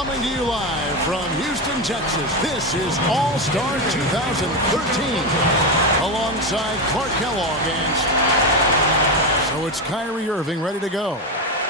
Coming to you live from Houston, Texas, this is All-Star 2013. Alongside Clark Kellogg so it's Kyrie Irving ready to go.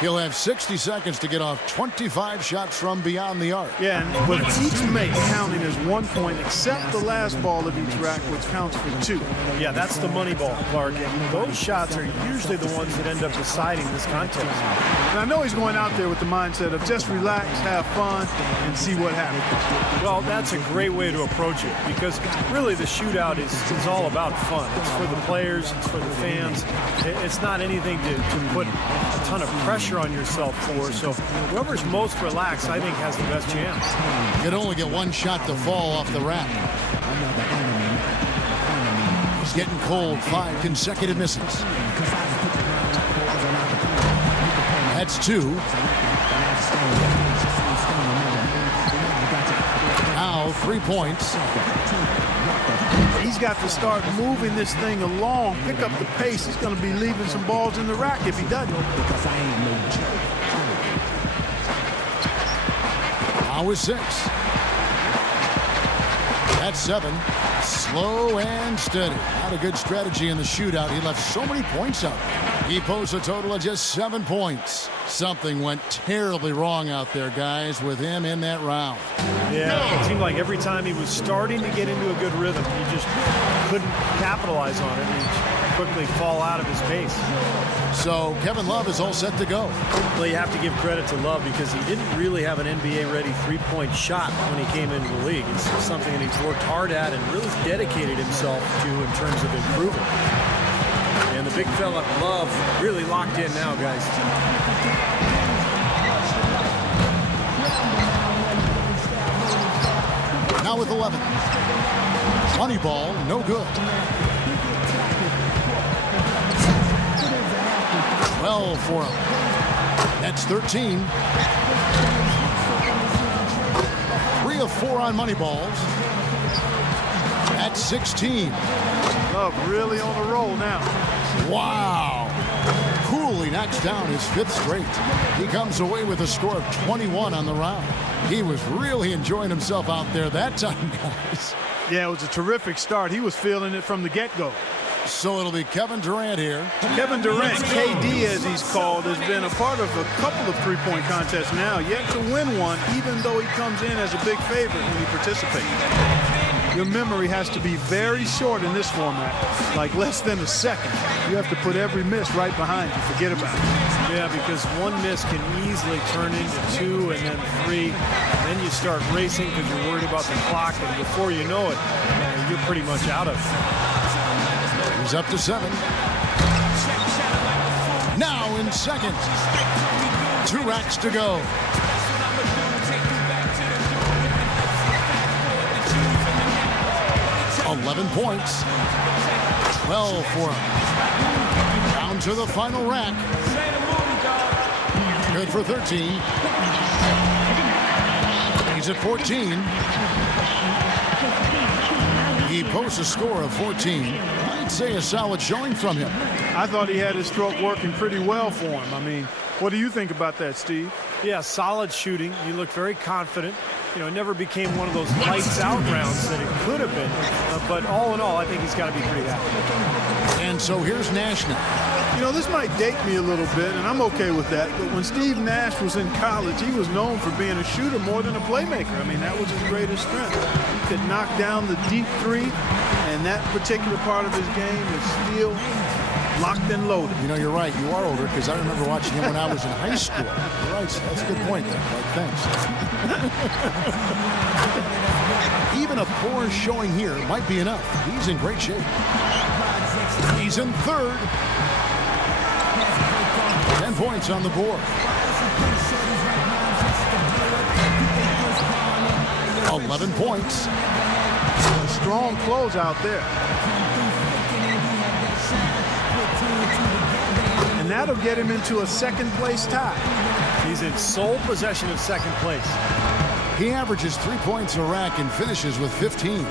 He'll have 60 seconds to get off 25 shots from beyond the arc. Yeah, and with each make counting as 1 point, except the last ball of each rack, which counts for 2. Yeah, that's the money ball, Clark. And those shots are usually the ones that end up deciding this contest. And I know he's going out there with the mindset of just relax, have fun, and see what happens. Well, that's a great way to approach it, because really the shootout is all about fun. It's for the players, it's for the fans. It's not anything to put a ton of pressure on yourself for. So whoever's most relaxed, I think, has the best chance. You'd only get one shot to fall off the rack. He's getting cold. 5 consecutive misses. That's 2. Now 3 points. He's got to start moving this thing along, pick up the pace. He's going to be leaving some balls in the rack if he doesn't. Now is 6. That's 7. Slow and steady. Not a good strategy in the shootout. He left so many points out. He posts a total of just 7 points. Something went terribly wrong out there, guys, with him in that round. Yeah, it seemed like every time he was starting to get into a good rhythm, he just couldn't capitalize on it. He'd quickly fall out of his pace. So Kevin Love is all set to go. Well, you have to give credit to Love, because he didn't really have an NBA-ready three-point shot when he came into the league. It's something that he's worked hard at and really dedicated himself to in terms of improving. And the big fella, Love, really locked in now, guys. Now with 11. Money ball, no good. 12 for him. That's 13. 3 of 4 on money balls. That's 16. Love really on the roll now. Wow. Coolly knocks down his 5th straight. He comes away with a score of 21 on the round. He was really enjoying himself out there that time, guys. Yeah, it was a terrific start. He was feeling it from the get-go. So it'll be Kevin Durant here. Kevin Durant, KD as he's called, has been a part of a couple of three-point contests now, yet to win one, even though he comes in as a big favorite when he participates. Your memory has to be very short in this format, like less than a second. You have to put every miss right behind you. Forget about it. Yeah, because one miss can easily turn into 2 and then 3. And then you start racing because you're worried about the clock, and before you know it, you're pretty much out of it. He's up to 7. Now in second. 2 racks to go. $11 points. 12 for him. Down to the final rack. Good for 13. He's at 14. He posts a score of 14. I'd say a solid showing from him. I thought he had his stroke working pretty well for him. I mean, what do you think about that, Steve? Yeah, solid shooting. He looked very confident. You know, it never became one of those lights-out rounds that it could have been. But all in all, I think he's got to be pretty happy. And so here's Nash now. You know, this might date me a little bit, and I'm okay with that. But when Steve Nash was in college, he was known for being a shooter more than a playmaker. I mean, that was his greatest strength. He could knock down the deep 3, and that particular part of his game is still locked and loaded. You know, you're right. You are older, because I remember watching him when I was in high school. You're right. So that's a good point there. Like, thanks. Even a poor showing here might be enough. He's in great shape. He's in third. 10 points on the board. 11 points. A strong closeout there. And that'll get him into a second-place tie. He's in sole possession of second place. He averages 3 points a rack and finishes with 15.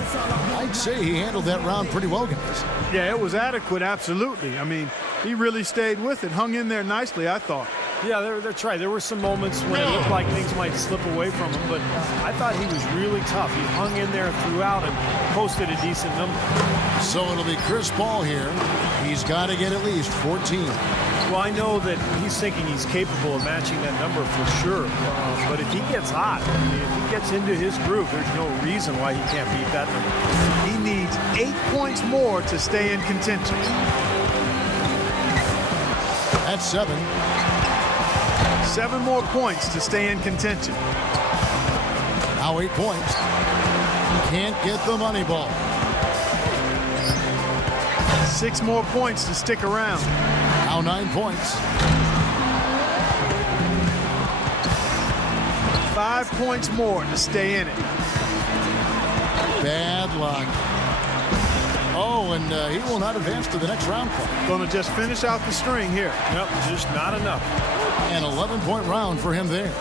I'd say he handled that round pretty well, guys. Yeah, it was adequate, absolutely. I mean, he really stayed with it, hung in there nicely, I thought. Yeah, that's right. There were some moments when it looked like things might slip away from him, but I thought he was really tough. He hung in there throughout and posted a decent number. So it'll be Chris Paul here. He's got to get at least 14. Well, I know that he's thinking he's capable of matching that number for sure. But if he gets hot, if he gets into his groove, there's no reason why he can't beat that number. He needs 8 points more to stay in contention. That's 7. 7 more points to stay in contention. Now 8 points. Can't get the money ball. 6 more points to stick around. Now 9 points. 5 points more to stay in it. Bad luck. Oh, and he will not advance to the next round. Going to just finish out the string here. Yep, just not enough. An 11-point round for him there.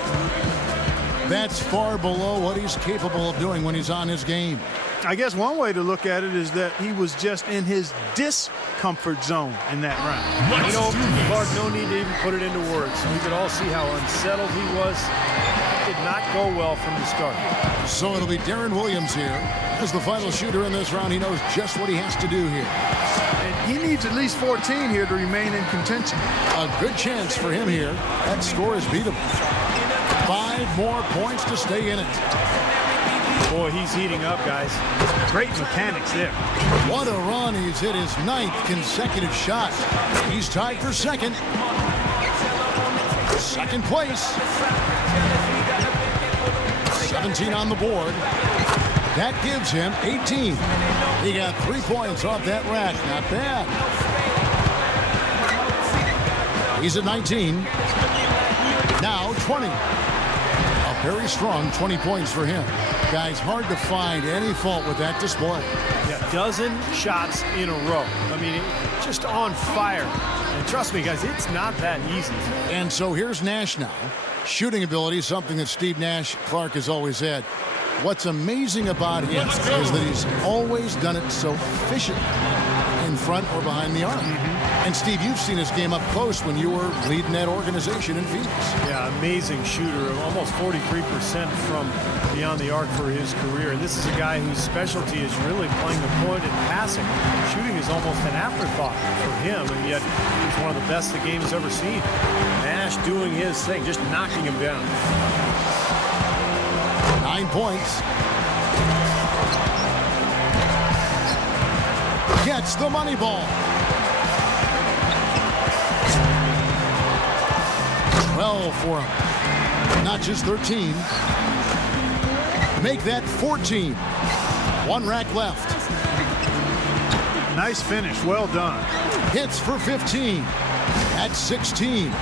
That's far below what he's capable of doing when he's on his game. I guess one way to look at it is that he was just in his discomfort zone in that round. You know, Clark, no need to even put it into words. We could all see how unsettled he was. It did not go well from the start. So it'll be Deron Williams here. As the final shooter in this round, he knows just what he has to do here. And he needs at least 14 here to remain in contention. A good chance for him here. That score is beatable. 5 more points to stay in it. Boy, he's heating up, guys. Great mechanics there. What a run. He's hit his 9th consecutive shot. He's tied for second. Second place. 17 on the board. That gives him 18. He got 3 points off that rack. Not bad. He's at 19. Now 20. A very strong 20 points for him. Guys, hard to find any fault with that display. Yeah, dozen shots in a row. I mean, just on fire. And trust me, guys, it's not that easy. And so here's Nash now. Shooting ability, something that Steve Nash Clark has always had. What's amazing about him is that he's always done it so efficiently in front or behind the arc. And Steve, you've seen his game up close when you were leading that organization in Phoenix. Yeah, amazing shooter, almost 43% from beyond the arc for his career. And this is a guy whose specialty is really playing the point and passing. Shooting is almost an afterthought for him, and yet he's one of the best the game has ever seen. Nash doing his thing, just knocking him down. 9 points. Gets the money ball. 12 for him. Not just 13. Make that 14. 1 rack left. Nice finish. Well done. Hits for 15. At 16.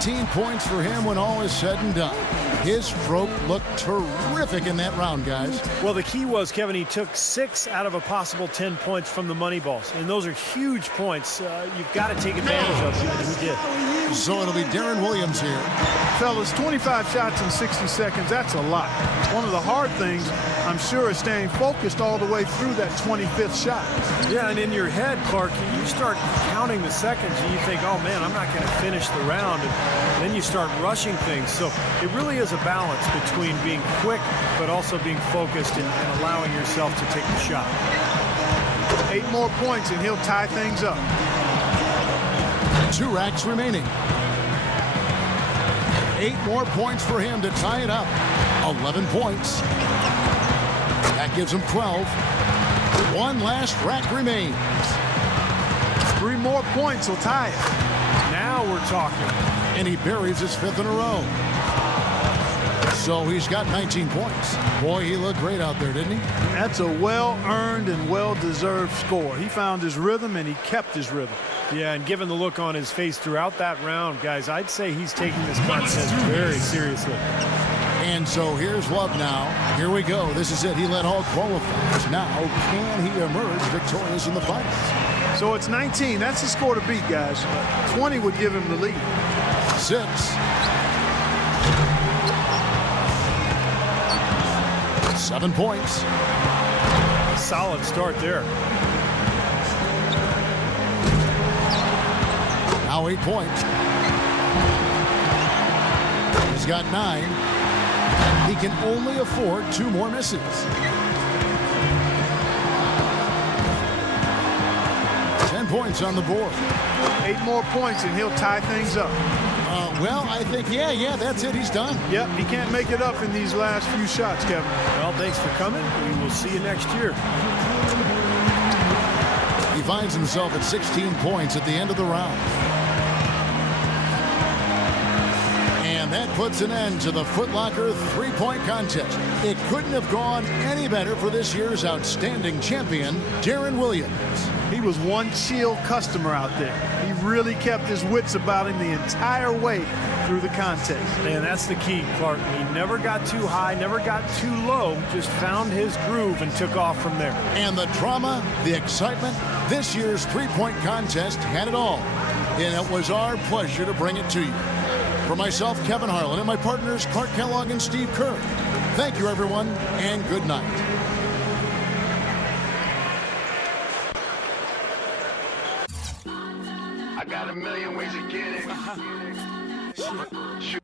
18 points for him when all is said and done. His stroke looked terrific in that round, guys. Well, the key was, Kevin, he took 6 out of a possible 10 points from the money balls. And those are huge points. You've got to take advantage of them, and he did. So it'll be Deron Williams here. Fellas, 25 shots in 60 seconds, that's a lot. One of the hard things, I'm sure, is staying focused all the way through that 25th shot. Yeah, and in your head, Clark, you start counting the seconds, and you think, oh, man, I'm not going to finish the round. And then you start rushing things. So it really is a balance between being quick but also being focused and allowing yourself to take the shot. 8 more points, and he'll tie things up. 2 racks remaining. 8 more points for him to tie it up. 11 points. That gives him 12. 1 last rack remains. 3 more points will tie it. Now we're talking. And he buries his 5th in a row. So he's got 19 points. Boy, he looked great out there, didn't he? That's a well-earned and well-deserved score. He found his rhythm, and he kept his rhythm. Yeah, and given the look on his face throughout that round, guys, I'd say he's taking this contest very seriously. And so here's Love now. Here we go. This is it. He led all qualifiers. Now, can he emerge victorious in the finals? So it's 19. That's the score to beat, guys. 20 would give him the lead. 6. 7 points. Solid start there. Now Now 8 points. He's got 9. He can only afford 2 more misses. 10 points on the board. 8 more points and he'll tie things up. Well, I think, yeah, that's it. He's done. Yep, he can't make it up in these last few shots, Kevin. Well, thanks for coming. We will see you next year. He finds himself at 16 points at the end of the round. And that puts an end to the Foot Locker three-point contest. It couldn't have gone any better for this year's outstanding champion, Deron Williams. He was one chill customer out there. He really kept his wits about him the entire way through the contest. And that's the key, Clark. He never got too high, never got too low, just found his groove and took off from there. And the drama, the excitement, this year's three-point contest had it all. And it was our pleasure to bring it to you. For myself, Kevin Harlan, and my partners, Clark Kellogg and Steve Kerr, thank you, everyone, and good night. I got a million ways to get it. Shoot.